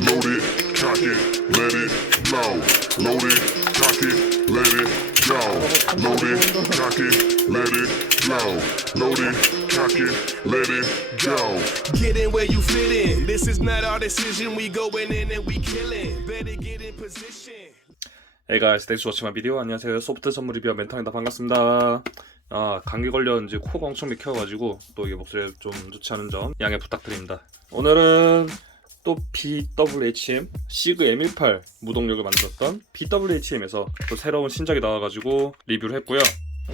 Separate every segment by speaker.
Speaker 1: Load it, cock it, let it blow. Load it, cock it, let it go. Load it, cock it, let it blow. Load it, cock it, let it go.
Speaker 2: Get in where you fit in. This is not our decision. We going in and we killing. Better get in position.
Speaker 3: Hey guys, 땡스 워치마 비디오 안녕하세요. 소프트 선물 리뷰어 멘토입니다. 반갑습니다. 아 감기 걸렸는지 코가 엄청 막혀가지고 또 이게 목소리가 좀 좋지 않은 점 양해 부탁드립니다. 오늘은 또 BWHM 시그 M18 무동력을 만들었던 BWHM에서 또 새로운 신작이 나와가지고 리뷰를 했고요.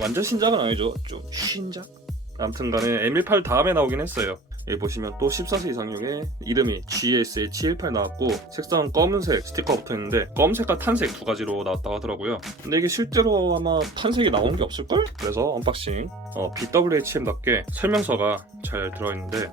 Speaker 3: 완전 신작은 아니죠. 좀 신작? 아무튼간에 M18 다음에 나오긴 했어요. 여기 보시면 또 14세 이상용의 이름이 GSH18 나왔고 색상은 검은색 스티커가 붙어있는데 검은색과 탄색 두 가지로 나왔다고 하더라고요 근데 이게 실제로 아마 탄색이 나온 게 없을걸? 그래서 언박싱 어, BWHM답게 설명서가 잘 들어있는데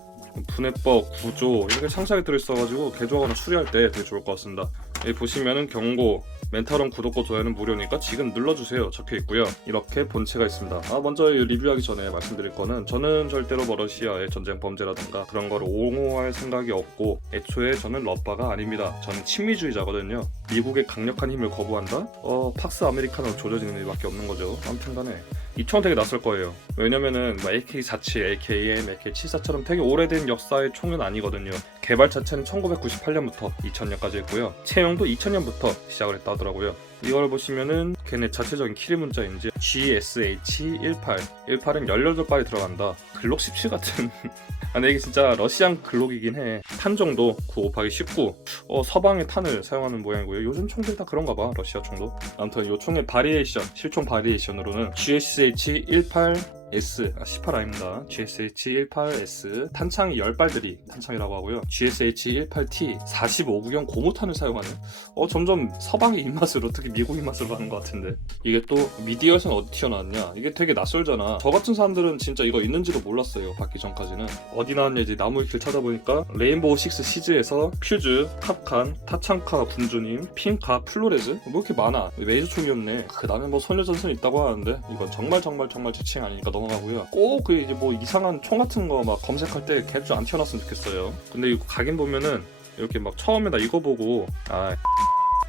Speaker 3: 분해법, 구조 이렇게 상세하게 들어있어가지고 개조하거나 수리할 때 되게 좋을 것 같습니다. 여기 보시면은 경고 멘탈원 구독과 좋아요는 무료니까 지금 눌러주세요. 적혀 있고요. 이렇게 본체가 있습니다. 아 먼저 이 리뷰하기 전에 말씀드릴 거는 저는 절대로 뭐 러시아의 전쟁 범죄라든가 그런 거를 옹호할 생각이 없고 애초에 저는 러빠가 아닙니다. 저는 친미주의자거든요. 미국의 강력한 힘을 거부한다? 어 팍스 아메리카노 조져지는 일밖에 없는 거죠. 아무튼간에 이총 되게 낯설 거예요. 왜냐면은 뭐 AK47, AKM, AK74처럼 되게 오래된 역사의 총은 아니거든요. 개발 자체는 1998년부터 2000년까지 했고요. 채용도 2000년부터 시작을 했다 하더라고요. 이걸 보시면은 걔네 자체적인 키리 문자인지 GSH18 18은 18발이 들어간다. 글록 17 같은 아, 근데 이게 진짜 러시안 글록이긴 해. 탄 정도 9 곱하기 19. 어, 서방의 탄을 사용하는 모양이고요. 요즘 총들 다 그런가 봐. 러시아 총도. 아무튼 이 총의 바리에이션, 실총 바리에이션으로는 GSH18 S, 아, 18 아닙니다. GSH18S 탄창이 10발들이 탄창이라고 하고요. GSH18T 45구경 고무탄을 사용하는 어 점점 서방의 입맛으로 특히 미국 입맛으로 가는 것 같은데. 이게 또 미디어에서는 어디 튀어나왔냐? 이게 되게 낯설잖아. 저 같은 사람들은 진짜 이거 있는지도 몰랐어요 받기 전까지는. 어디 이제 나무위키를 찾아보니까 레인보우 식스 시즈에서 퓨즈, 탑칸, 타창카 군주님, 핑카, 플로레즈? 뭐 이렇게 많아. 메이저 총이었네? 그 다음에 뭐 소녀전선 있다고 하는데 이건 정말 정말 정말 지칭 아니니까 넘어가고요. 꼭 그 이제 뭐 이상한 총 같은 거 막 검색할 때 갭좀 안 튀어났으면 좋겠어요. 근데 이거 가긴 보면은 이렇게 막 처음에 나 이거 보고 아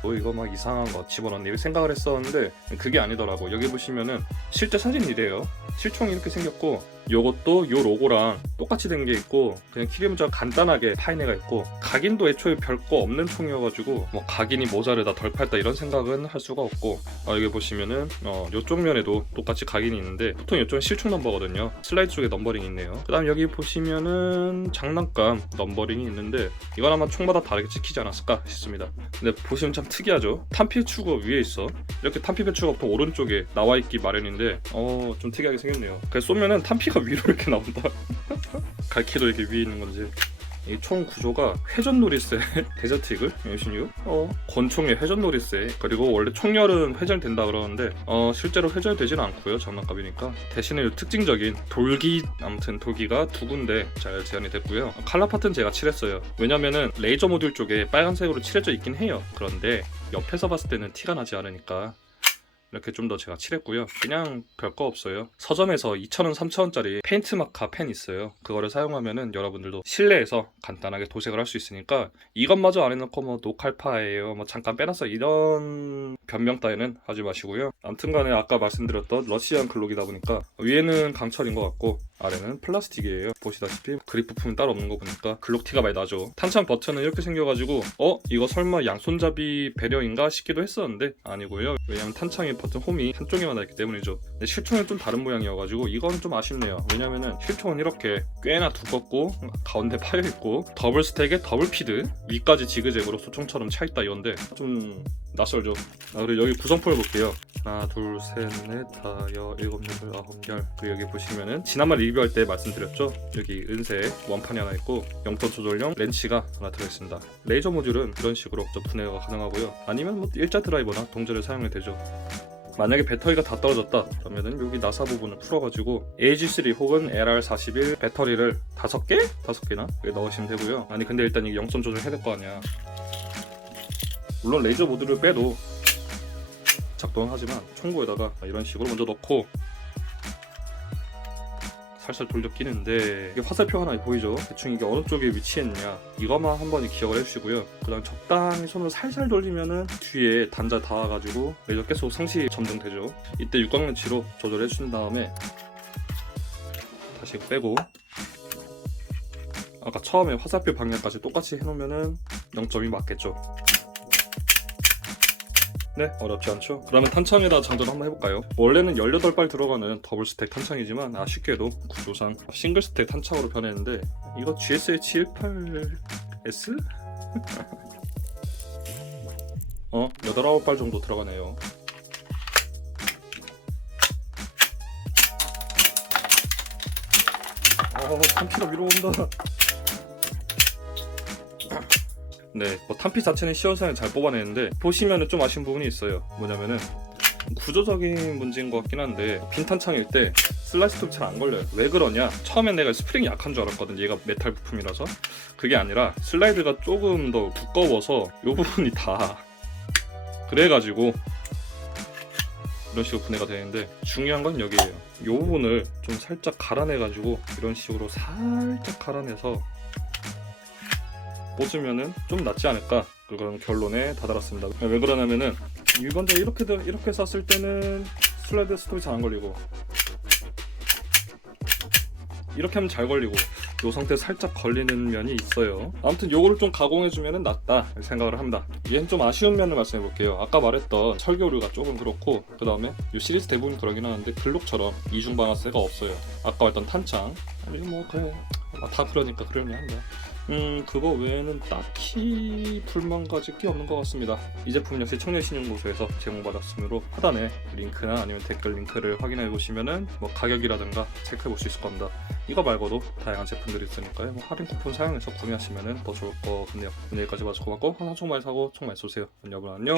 Speaker 3: 뭐 이거 막 이상한 거 집어넣네 생각을 했었는데 그게 아니더라고. 여기 보시면은 실제 사진이래요. 실총이 이렇게 생겼고 요것도 요 로고랑 똑같이 된 게 있고 그냥 키리문자 간단하게 파인애가 있고 각인도 애초에 별거 없는 총이어가지고 뭐 각인이 모자르다 덜 팔다 이런 생각은 할 수가 없고 아, 여기 보시면은 어, 요쪽 면에도 똑같이 각인이 있는데 보통 요쪽은 실총 넘버거든요. 슬라이드 쪽에 넘버링이 있네요. 그 다음 여기 보시면은 장난감 넘버링이 있는데 이건 아마 총마다 다르게 찍히지 않았을까 싶습니다. 근데 보시면 참 특이하죠? 탄피 배추가 위에 있어. 이렇게 탄피 배추가 보통 오른쪽에 나와 있기 마련인데 어 좀 특이하게 생겼네요. 그래서 쏘면은 탄피 가 위로 이렇게 나온다. 갈키도 이렇게 위에 있는 건지. 이 총 구조가 회전 놀이세 데저트 이글 26? 어 권총의 회전 놀이세. 그리고 원래 총열은 회전된다 그러는데 어 실제로 회전되지는 않고요 장난감이니까. 대신에 이 특징적인 돌기 아무튼 돌기가 두 군데 잘 제한이 됐고요. 칼라 파트는 제가 칠했어요. 왜냐면은 레이저 모듈 쪽에 빨간색으로 칠해져 있긴 해요. 그런데 옆에서 봤을 때는 티가 나지 않으니까 이렇게 좀 더 제가 칠했고요. 그냥 별거 없어요. 서점에서 2,000원, 3,000원짜리 페인트 마카 펜 있어요. 그거를 사용하면은 여러분들도 실내에서 간단하게 도색을 할 수 있으니까 이것마저 안 해놓고 뭐 노칼파예요. 뭐 잠깐 빼놨어 이런 변명 따위는 하지 마시고요. 아무튼간에 아까 말씀드렸던 러시안 글록이다 보니까 위에는 강철인 것 같고 아래는 플라스틱이에요. 보시다시피 그립 부품은 따로 없는 거 보니까 글록 티가 많이 나죠. 탄창 버튼은 이렇게 생겨가지고 어 이거 설마 양손잡이 배려인가 싶기도 했었는데 아니고요. 왜냐면 탄창의 버튼 홈이 한쪽에만 나 있기 때문이죠. 근데 실총은 좀 다른 모양이어가지고 이건 좀 아쉽네요. 왜냐면은 실총은 이렇게 꽤나 두껍고 가운데 파여 있고 더블 스택에 더블 피드 위까지 지그재그로 소총처럼 차 있다 이건데 좀 낯설죠. 아, 그리고 여기 구성품을 볼게요. 하나, 둘, 셋, 넷, 다, 여, 일곱, 여덟, 아홉, 열. 그리고 여기 보시면은 지난번 리뷰할 때 말씀드렸죠. 여기 은색 원판이 하나 있고 영ton 조절용 렌치가 하나 들어있습니다. 레이저 모듈은 이런 식으로 좀 분해가 가능하고요. 아니면 뭐 일자 드라이버나 동전을 사용해도 되죠. 만약에 배터리가 다 떨어졌다 그러면은 여기 나사 부분을 풀어가지고 AG3 혹은 LR41 배터리를 다섯 개? 다섯 개나 넣으시면 되고요 아니 근데 일단 이게 영점 조절을 해야 될 거 아니야 물론 레이저 모드를 빼도 작동하지만 총구에다가 이런 식으로 먼저 넣고 살살 돌려 끼는데 이게 화살표 하나 보이죠? 대충 이게 어느 쪽에 위치했냐? 이것만 한번 기억을 해주시고요. 그 다음 적당히 손으로 살살 돌리면은 뒤에 단자 닿아가지고 레이저 계속 상시 점등되죠. 이때 육각렌치로 조절해 준 다음에 다시 빼고 아까 처음에 화살표 방향까지 똑같이 해놓으면은 0점이 맞겠죠 네, 어렵지 않죠? 그러면 탄창에다 장전 한번 해볼까요? 원래는 18발 들어가는 더블 스택 탄창이지만 아쉽게도 구조상 싱글 스택 탄창으로 변했는데 이거 GSH 18S? 어? 8, 9발 정도 들어가네요 어, 탄피가 위로 온다 네, 뭐 탄피 자체는 시원하게 잘 뽑아내는데 보시면은 좀 아쉬운 부분이 있어요. 뭐냐면은 구조적인 문제인 것 같긴 한데 빈 탄창일 때 슬라이스 톱이 잘안 걸려요. 왜 그러냐? 처음엔 내가 스프링이 약한 줄 알았거든. 얘가 메탈 부품이라서 그게 아니라 슬라이드가 조금 더 두꺼워서 이 부분이 다 그래가지고 이런 식으로 분해가 되는데 중요한 건 여기에요. 이 부분을 좀 살짝 갈아내가지고 이런 식으로 살짝 갈아내서 꽂으면은 좀 낫지 않을까 그런 결론에 다다랐습니다. 왜 그러냐면은 일반적으로 이렇게 이렇게 쐈을 때는 슬라이드 스톱이 잘 안 걸리고 이렇게 하면 잘 걸리고 이 상태 살짝 걸리는 면이 있어요. 아무튼 요거를 좀 가공해주면 낫다 생각을 합니다. 얘는 좀 아쉬운 면을 말씀해 볼게요. 아까 말했던 설교류가 조금 그렇고 그 다음에 이 시리즈 대부분 그러긴 하는데 글록처럼 이중 방아쇠가 없어요. 아까 말했던 탄창 아니 뭐 그래 다 그러니까 그러면 한다. 음 그거 외에는 딱히 불만 가질 게 없는 것 같습니다. 이 제품 역시 청년신용보수에서 제공받았으므로 하단에 링크나 아니면 댓글 링크를 확인해 보시면은 뭐 가격이라든가 체크해 볼 수 있을 겁니다. 이거 말고도 다양한 제품들이 있으니까요. 뭐 할인 쿠폰 사용해서 구매하시면은 더 좋을 것 같네요. 오늘 여기까지 봐주셔서 고맙고 항상 총 많이 사고 총 많이 쏘세요. 여러분 안녕.